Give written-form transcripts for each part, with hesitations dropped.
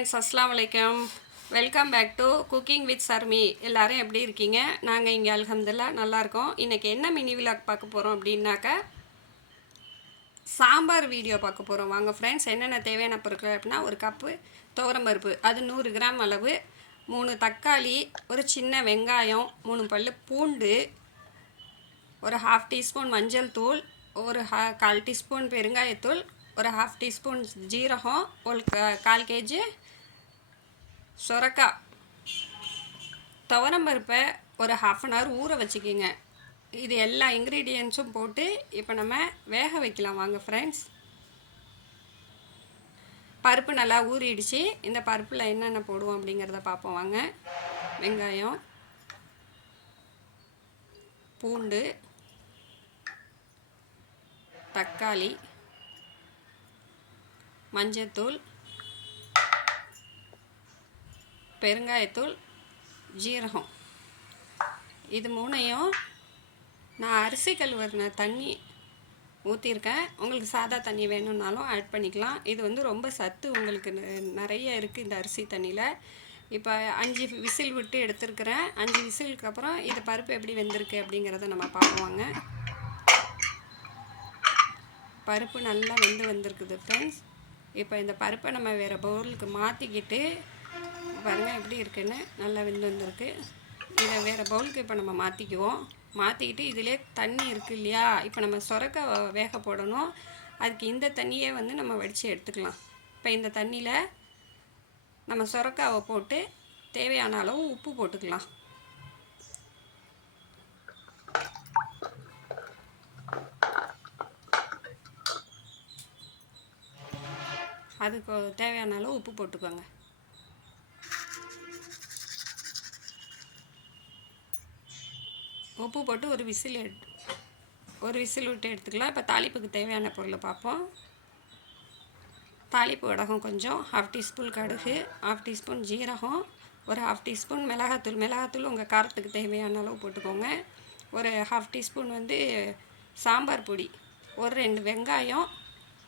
Friends, அஸ்ஸலாமு அலைக்கும். Welcome back to cooking with Sharmi. எல்லோரும் எப்படி இருக்கீங்க? நாங்கள் இங்கே அல்ஹம்துலில்லாஹ் நல்லாயிருக்கோம். இன்றைக்கி என்ன மினி விலாக் பார்க்க போகிறோம் அப்படின்னாக்கா, சாம்பார் வீடியோ பார்க்க போகிறோம். வாங்க ஃப்ரெண்ட்ஸ், என்னென்ன தேவையான பொருட்கள் அப்படின்னா, ஒரு கப்பு துவரம்பருப்பு, அது 100 கிராம் அளவு, 3 தக்காளி, ஒரு சின்ன வெங்காயம், 3 பல் பூண்டு, ஒரு 1/2 டீஸ்பூன் மஞ்சள் தூள், ஒரு 1/4 டீஸ்பூன் பெருங்காயத்தூள், ஒரு 1/2 டீஸ்பூன் ஜீரகம், ஒரு 1/4 கேஜி சொரக்காய். துவரம்பருப்பை ஒரு 1/2 அன் ஹவர் ஊற வச்சுக்கிங்க. இது எல்லா இன்க்ரீடியன்ட்ஸும் போட்டு இப்போ நம்ம வேக வைக்கலாம். வாங்க ஃப்ரெண்ட்ஸ், பருப்பு நல்லா ஊறிடுச்சு. இந்த பருப்பில் என்னென்ன போடுவோம் அப்படிங்கிறத பார்ப்போம் வாங்க. வெங்காயம், பூண்டு, தக்காளி, மஞ்சத்தூள், பெருங்காயத்தூள், ஜீரகம். இது மூணையும் நான் அரிசி கழுவுன தண்ணி ஊற்றிருக்கேன். உங்களுக்கு சாதா தண்ணி வேணும்னாலும் ஆட் பண்ணிக்கலாம். இது வந்து ரொம்ப சத்து உங்களுக்கு நிறைய இருக்குது இந்த அரிசி தண்ணியில். இப்போ 5 விசில் விட்டு எடுத்துருக்கிறேன். 5 விசிலுக்கு அப்புறம் இது பருப்பு எப்படி வெந்திருக்கு அப்படிங்கிறத நம்ம பார்ப்போங்க. பருப்பு நல்லா வெந்து வந்திருக்குது ஃப்ரெண்ட்ஸ். இப்போ இந்த பருப்பை நம்ம வேறு பவுலுக்கு மாற்றிக்கிட்டு, பாருங்கள் எப்படி இருக்குன்னு, நல்லா வெந்து வந்திருக்கு. இதை வேறு பவுலுக்கு இப்போ நம்ம மாற்றிக்குவோம். மாற்றிக்கிட்டு இதிலே தண்ணி இருக்குது இல்லையா, இப்போ நம்ம சொரக்காய் வேக போடணும். அதுக்கு இந்த தண்ணியே வந்து நம்ம வடித்து எடுத்துக்கலாம். இப்போ இந்த தண்ணியில் நம்ம சொரக்காவை போட்டு தேவையான அளவு உப்பு போட்டுக்கலாம். அதுக்கு தேவையான அளவு உப்பு போட்டுக்கோங்க. உப்பு போட்டு ஒரு விசில் விட்டு எடுத்துக்கலாம். இப்போ தாளிப்புக்கு தேவையான பொருளை பார்ப்போம். தாளிப்பு வடகம் கொஞ்சம், 1/2 டீஸ்பூன் கடுகு, 1/2 டீஸ்பூன் ஜீரகம், ஒரு 1/2 டீஸ்பூன் மிளகாத்தூள் உங்கள் காரத்துக்கு தேவையான அளவு போட்டுக்கோங்க. ஒரு 1/2 டீஸ்பூன் வந்து சாம்பார் பொடி, ஒரு 2 வெங்காயம்,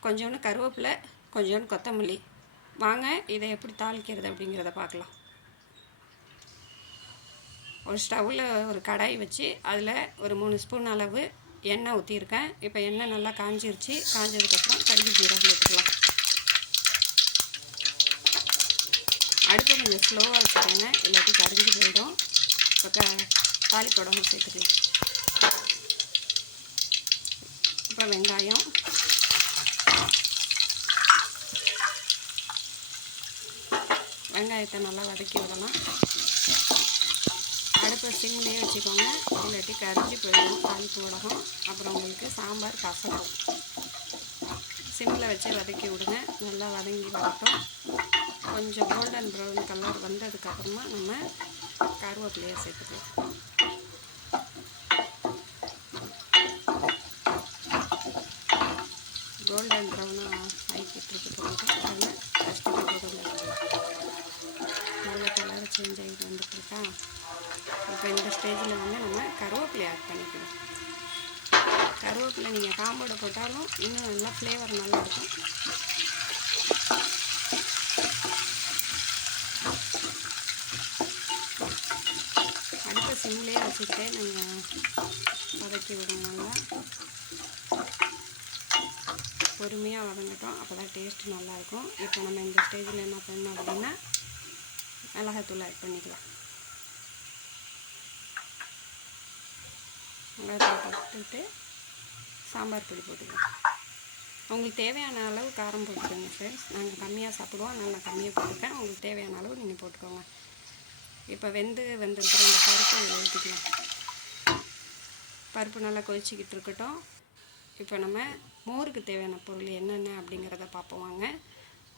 கொஞ்சோண்டு கருவேப்பிலை, கொஞ்சோண்டு கொத்தமல்லி. வாங்க இதை எப்படி தாளிக்கிறது அப்படிங்கிறத பார்க்கலாம். ஒரு ஸ்டவ்வில் ஒரு கடாய் வச்சு அதில் ஒரு 3 ஸ்பூன் அளவு எண்ணெய் ஊற்றிருக்கேன். இப்போ எண்ணெய் நல்லா காஞ்சிருச்சு. காஞ்சதுக்கப்புறம் கடுகு ஜீரகம் எடுத்துக்கலாம். அடுப்பு கொஞ்சம் ஸ்லோவாக வச்சுக்கோங்க, எல்லாத்தையும் கரிஞ்சு போயிடும். இப்போ தாளிப்படமும் சேர்த்துக்கலாம். இப்போ வெங்காயம், வெங்காயத்தை நல்லா வதக்கி விடலாம். அடுப்பை சிம்லேயே வச்சுக்கோங்க, இல்லாட்டி கரிஞ்சு போயிடும் தாளிப்பு வடகம். அப்புறம் உங்களுக்கு சாம்பார் கசக்கும். சிம்மில் வச்சு வதக்கி விடுங்க. நல்லா வதங்கி வரட்டும். கொஞ்சம் கோல்டன் ப்ரௌன் கலர் வந்ததுக்கப்புறமா நம்ம கருவேப்பிலையை சேர்த்துக்கலாம். கோல்டன் ப்ரௌனாக ஆகிக்கிட்டு போட்டு கஷ்டப்பட்டு நல்ல கலர் சேஞ்ச் ஆகிட்டு வந்துட்டுருக்கா. இப்போ இந்த ஸ்டேஜில் வந்து நம்ம கருவேப்பிலை ஆட் பண்ணிக்கலாம். கருவேப்பிலை நீங்கள் காம்போட போட்டாலும் இன்னும் நல்லா ஃப்ளேவர் நல்லாயிருக்கும். அடுத்த சிம்லேயே வச்சுக்கிட்டே நீங்கள் வதக்கி விடுங்க. நல்லா பொறுமையாக வதங்கட்டும், அப்போ தான் டேஸ்ட்டு நல்லாயிருக்கும். இப்போ நம்ம இந்த ஸ்டேஜில் என்ன பண்ணணும் அப்படின்னா, மிளகாத்தூள் ஆட் பண்ணிக்கலாம். மிளகாத்தூள் போட்டுட்டு சாம்பார் பொடி போட்டுக்கலாம். உங்களுக்கு தேவையான அளவு காரம் போட்டுக்கோங்க ஃப்ரெண்ட்ஸ். நாங்கள் கம்மியாக சாப்பிடுவோம், அதனால் நான் கம்மியாக போட்டுருக்கேன். உங்களுக்கு தேவையான அளவு நீங்கள் போட்டுக்கோங்க. இப்போ வந்திருக்கிற அந்த பருப்பை ஊற்றிக்கலாம். பருப்பு நல்லா கொதிச்சிக்கிட்டு இருக்கட்டும். இப்போ நம்ம மோருக்கு தேவையான பொருள் என்னென்ன அப்படிங்கிறத பார்ப்போம் வாங்க.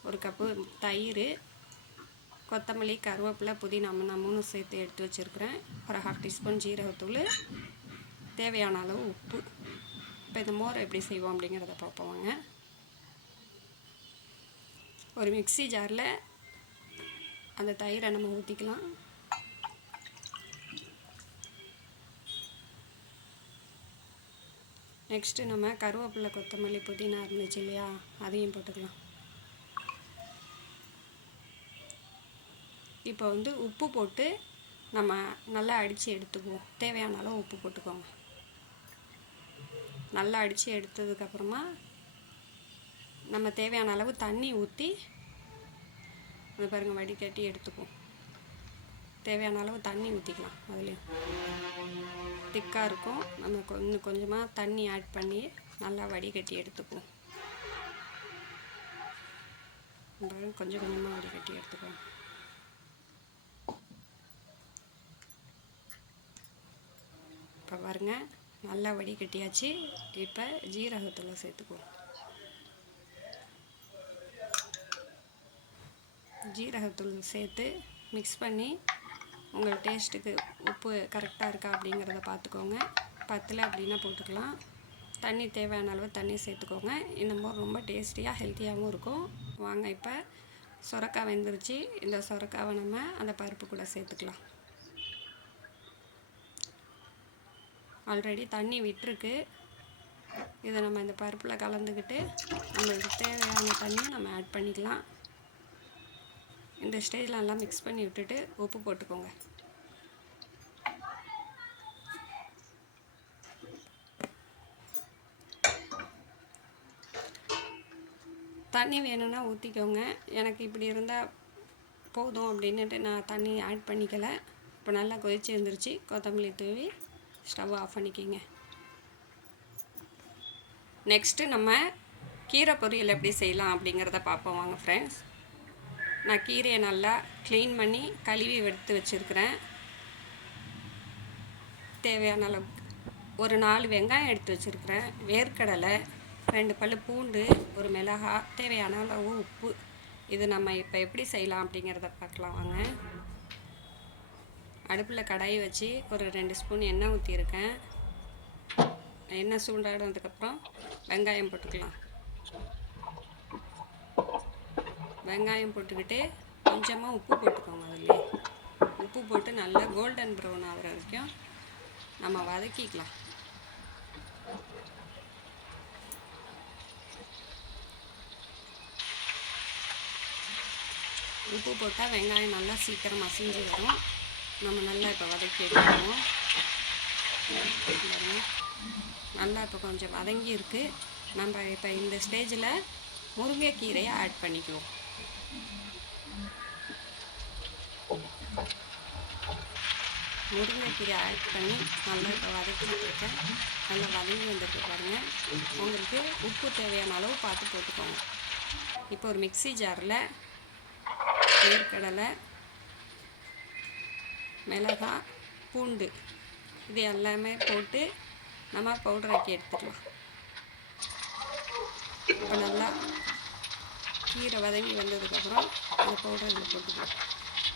ஒரு கப்பு தயிர், கொத்தமல்லி, கருவேப்பிலை, புதினா நான் 3 சேர்த்து எடுத்து வச்சுருக்கிறேன். ஒரு 1/2 டீஸ்பூன் ஜீரகத்தூள், தேவையான அளவு உப்பு. இப்போ இந்த மோரை எப்படி செய்வோம் அப்படிங்கிறத பார்ப்போம் வாங்க. ஒரு மிக்ஸி ஜாரில் அந்த தயிரை நம்ம ஊற்றிக்கலாம். நெக்ஸ்ட்டு நம்ம கருவேப்பிலை, கொத்தமல்லி, புதினா இருந்துச்சு இல்லையா, அதையும் போட்டுக்கலாம். இப்போ வந்து உப்பு போட்டு நம்ம நல்லா அடித்து எடுத்துக்குவோம். தேவையான அளவு உப்பு போட்டுக்கோங்க. நல்லா அடித்து எடுத்ததுக்கப்புறமா நம்ம தேவையான அளவு தண்ணி ஊற்றி அது பாருங்கள் வடிகட்டி எடுத்துக்குவோம். தேவையான அளவு தண்ணி ஊற்றிக்கலாம். அதுலேயும் திக்காக இருக்கும். நம்ம கொஞ்சமாக தண்ணி ஆட் பண்ணி நல்லா வடிகட்டி எடுத்துக்குவோம். கொஞ்சம் கொஞ்சமாக வடிகட்டி எடுத்துக்குவோம். இப்போ பாருங்கள் நல்லா வடிகட்டியாச்சு. இப்போ ஜீரகத்தூள் சேர்த்துக்குவோம். ஜீரகத்தூள் சேர்த்து மிக்ஸ் பண்ணி உங்கள் டேஸ்ட்டுக்கு உப்பு கரெக்டாக இருக்கா அப்படிங்கிறத பார்த்துக்கோங்க. பத்தலை அப்படின்னா போட்டுக்கலாம். தண்ணி தேவையான அளவு தண்ணி சேர்த்துக்கோங்க. இந்த மாதிரி ரொம்ப டேஸ்டியாக ஹெல்த்தியாகவும் இருக்கும். வாங்க இப்போ சொரக்காய் வெந்துருச்சு. இந்த சொரக்காவை நம்ம அந்த பருப்பு கூட சேர்த்துக்கலாம். ஆல்ரெடி தண்ணி விட்டுருக்கு. இதை நம்ம இந்த பருப்பில் கலந்துக்கிட்டு நம்மளுக்கு தேவையான தண்ணியை நம்ம ஆட் பண்ணிக்கலாம். இந்த ஸ்டேஜில் நல்லா மிக்ஸ் பண்ணி விட்டுட்டு உப்பு போட்டுக்கோங்க. தண்ணி வேணும்னா ஊற்றிக்கோங்க. எனக்கு இப்படி இருந்தால் போதும் அப்படின்னுட்டு நான் தண்ணி ஆட் பண்ணிக்கலை. இப்போ நல்லா கொதிச்சு வந்துருச்சு. கொத்தமல்லி தூவி ஸ்டவ் ஆஃப் பண்ணிக்கிங்க. நெக்ஸ்ட்டு நம்ம கீரை பொரியல் எப்படி செய்யலாம் அப்படிங்கிறத பார்ப்போம் வாங்க ஃப்ரெண்ட்ஸ். நான் கீரையை நல்லா க்ளீன் பண்ணி கழுவி எடுத்து வச்சுருக்கிறேன். தேவையான அளவு ஒரு 4 வெங்காயம் எடுத்து வச்சுருக்கிறேன். வேர்க்கடலை, 2 பல் பூண்டு, ஒரு மிளகாய், தேவையான அளவு உப்பு. இது நம்ம இப்போ எப்படி செய்யலாம் அப்படிங்கிறத பார்க்கலாம் வாங்க. அடுப்பில் கடாயை வச்சு ஒரு 2 ஸ்பூன் எண்ணெய் ஊற்றியிருக்கேன். எண்ணெய் சூடானதுக்கப்புறம் வெங்காயம் போட்டுக்கலாம். வெங்காயம் போட்டுக்கிட்டு கொஞ்சமாக உப்பு போட்டுக்கோங்க. அதுலேயே உப்பு போட்டு நல்லா கோல்டன் ப்ரௌன் ஆகிற வரைக்கும் நம்ம வதக்கிக்கலாம். உப்பு போட்டால் வெங்காயம் நல்லா சீக்கிரம் மசிஞ்சு வரும். நம்ம நல்லா இப்போ வதக்கி எடுத்துக்குவோம். நல்லா இப்போ கொஞ்சம் வதங்கி இருக்குது. நம்ம இப்போ இந்த ஸ்டேஜில் முருங்கைக்கீரையை ஆட் பண்ணிக்குவோம். முருங்கைக்கீரை ஆட் பண்ணி நல்லா இப்போ வதக்கிட்டு இருக்கேன். நல்லா வதங்கி வந்துருக்கு பாருங்கள். உங்களுக்கு உப்பு தேவையான அளவு பார்த்து போட்டுக்கோங்க. இப்போ ஒரு மிக்ஸி ஜாரில் வேர்க்கடலை, மிளகாய், பூண்டு இது எல்லாமே போட்டு நம்ம பவுடராக்கி எடுத்துக்கலாம். இப்போ நல்லா கீரை வதங்கி வந்ததுக்கப்புறம் அந்த பவுடர் இதில் போட்டுக்கலாம்.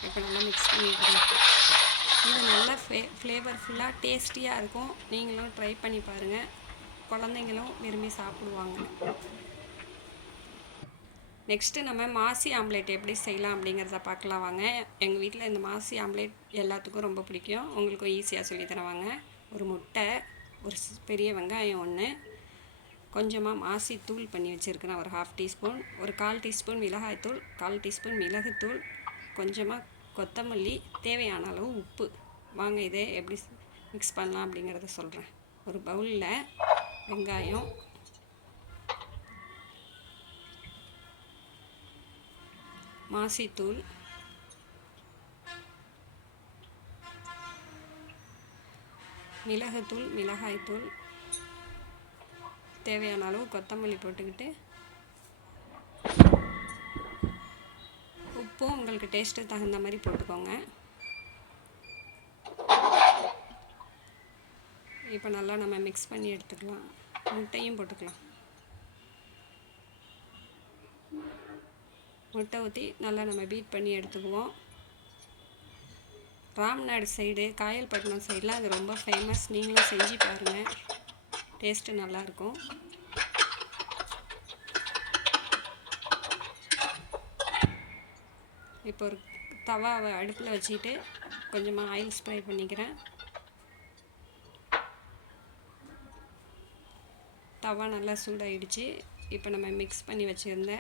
இப்போ நல்லா மிக்ஸ் பண்ணிக்கலாம். இது நல்லா ஃப்ளேவர்ஃபுல்லாக டேஸ்டியாக இருக்கும். நீங்களும் ட்ரை பண்ணி பாருங்கள். குழந்தைங்களும் விரும்பி சாப்பிடுவாங்க. நெக்ஸ்ட்டு நம்ம மாசி ஆம்லேட் எப்படி செய்யலாம் அப்படிங்கிறத பார்க்கலாம் வாங்க. எங்கள் வீட்டில் இந்த மாசி ஆம்லேட் எல்லாத்துக்கும் ரொம்ப பிடிக்கும். உங்களுக்கும் ஈஸியாக சொல்லித்தரேன் வாங்க. ஒரு முட்டை, ஒரு பெரிய வெங்காயம் 1, கொஞ்சமாக மாசி தூள் பண்ணி வச்சுருக்கிறேன் ஒரு 1/2 டீஸ்பூன், ஒரு 1/4 டீஸ்பூன் மிளகாய்த்தூள், 1/4 டீஸ்பூன் மிளகுத்தூள், கொஞ்சமாக கொத்தமல்லி, தேவையான அளவு உப்பு. வாங்க இதை எப்படி மிக்ஸ் பண்ணலாம் அப்படிங்கிறத சொல்கிறேன். ஒரு பவுலில் வெங்காயம், மாசித்தூள், மிளகுத்தூள், மிளகாய்த்தூள், தேவையான அளவு கொத்தமல்லி போட்டுக்கிட்டு உப்பும் உங்களுக்கு டேஸ்ட்டு தகுந்த மாதிரி போட்டுக்கோங்க. இப்போ நல்லா நம்ம மிக்ஸ் பண்ணி எடுத்துக்கலாம். முட்டையும் போட்டுக்கலாம். முட்டை ஊற்றி நல்லா நம்ம பீட் பண்ணி எடுத்துக்குவோம். ராம்நாடு சைடு, காயல்பட்டினம் சைடெலாம் அது ரொம்ப ஃபேமஸ். நீங்களும் செஞ்சு பாருங்கள், டேஸ்ட்டு நல்லாயிருக்கும். இப்போ ஒரு தவாவை அடுப்பில் வச்சுட்டு கொஞ்சமாக ஆயில் ஸ்ப்ரே பண்ணிக்கிறேன். தவா நல்லா சூடாகிடுச்சு. இப்போ நம்ம மிக்ஸ் பண்ணி வச்சுருந்த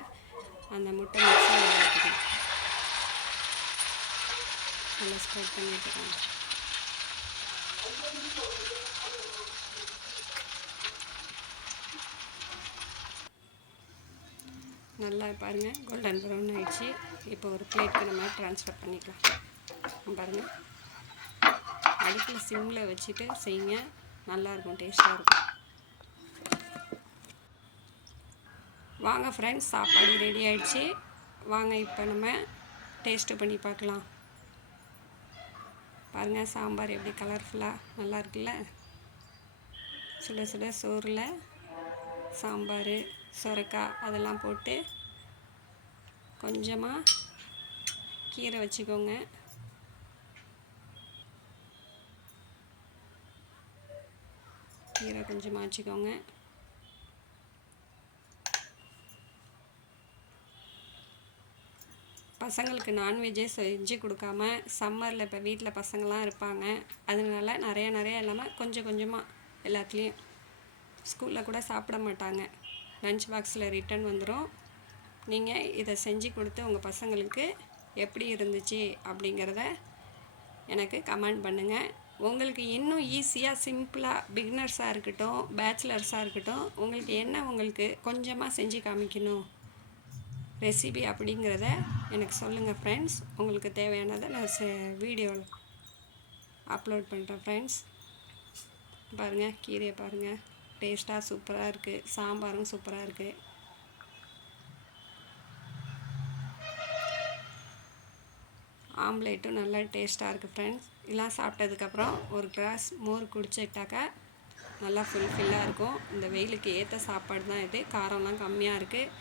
அந்த முட்டை மிக்ஸை ஊற்றிக்கலாம். நல்லா ஸ்ப்ரெட் பண்ணி விட்டுக்கோங்க. நல்லா பாருங்கள் கோல்டன் ப்ரௌன் ஆகிடுச்சு. இப்போ ஒரு பிளேட்டுக்கு நம்ம ட்ரான்ஸ்ஃபர் பண்ணிக்கலாம். பாருங்கள், அடுப்பில் சிம்மில் வச்சுட்டு செய்யுங்க, நல்லாயிருக்கும், டேஸ்ட்டாக இருக்கும். வாங்க ஃப்ரெண்ட்ஸ், சாப்பாடு ரெடி ஆகிடுச்சு. வாங்க இப்போ நம்ம டேஸ்ட்டு பண்ணி பார்க்கலாம். பாருங்கள், சாம்பார் எப்படி கலர்ஃபுல்லாக நல்லா இருக்குல்ல. சுட சுட சோறில் சாம்பார், சொரக்காய் அதெல்லாம் போட்டு கொஞ்சமாக கீரை வச்சுக்கோங்க. கீரை கொஞ்சமாக வச்சுக்கோங்க. பசங்களுக்கு நான்வெஜ்ஜே செஞ்சு கொடுக்காம, சம்மரில் இப்போ வீட்டில் பசங்களாம் இருப்பாங்க, அதனால நிறைய இல்லாமல் கொஞ்சம் கொஞ்சமாக எல்லாத்துலேயும். ஸ்கூலில் கூட சாப்பிட மாட்டாங்க, லன்ச் பாக்ஸில் ரிட்டன் வந்துடும். நீங்கள் இதை செஞ்சு கொடுத்து உங்கள் பசங்களுக்கு எப்படி இருந்துச்சு அப்படிங்கிறத எனக்கு கமெண்ட் பண்ணுங்கள். உங்களுக்கு இன்னும் ஈஸியாக சிம்பிளாக பிகினர்ஸாக இருக்கட்டும், பேச்சுலர்ஸாக இருக்கட்டும், உங்களுக்கு கொஞ்சமாக செஞ்சு காமிக்கணும் ரெசிபி அப்படிங்கிறத எனக்கு சொல்லுங்கள் ஃப்ரெண்ட்ஸ். உங்களுக்கு தேவையானதை நான் வீடியோவில் அப்லோட் பண்ணுறேன் ஃப்ரெண்ட்ஸ். பாருங்கள், கீரையை பாருங்கள், டேஸ்ட்டாக சூப்பராக இருக்குது. சாம்பாரும் சூப்பராக இருக்குது. ஆம்லேட்டும் நல்லா டேஸ்ட்டாக இருக்குது ஃப்ரெண்ட்ஸ். இதெல்லாம் சாப்பிட்டதுக்கப்புறம் ஒரு கிளாஸ் மோர் குடிச்சிட்டாக்கா நல்லா ஃபுல்ஃபில்லாக இருக்கும். இந்த வெயிலுக்கு ஏற்ற சாப்பாடு தான் இது. காரம்லாம் கம்மியாக இருக்குது.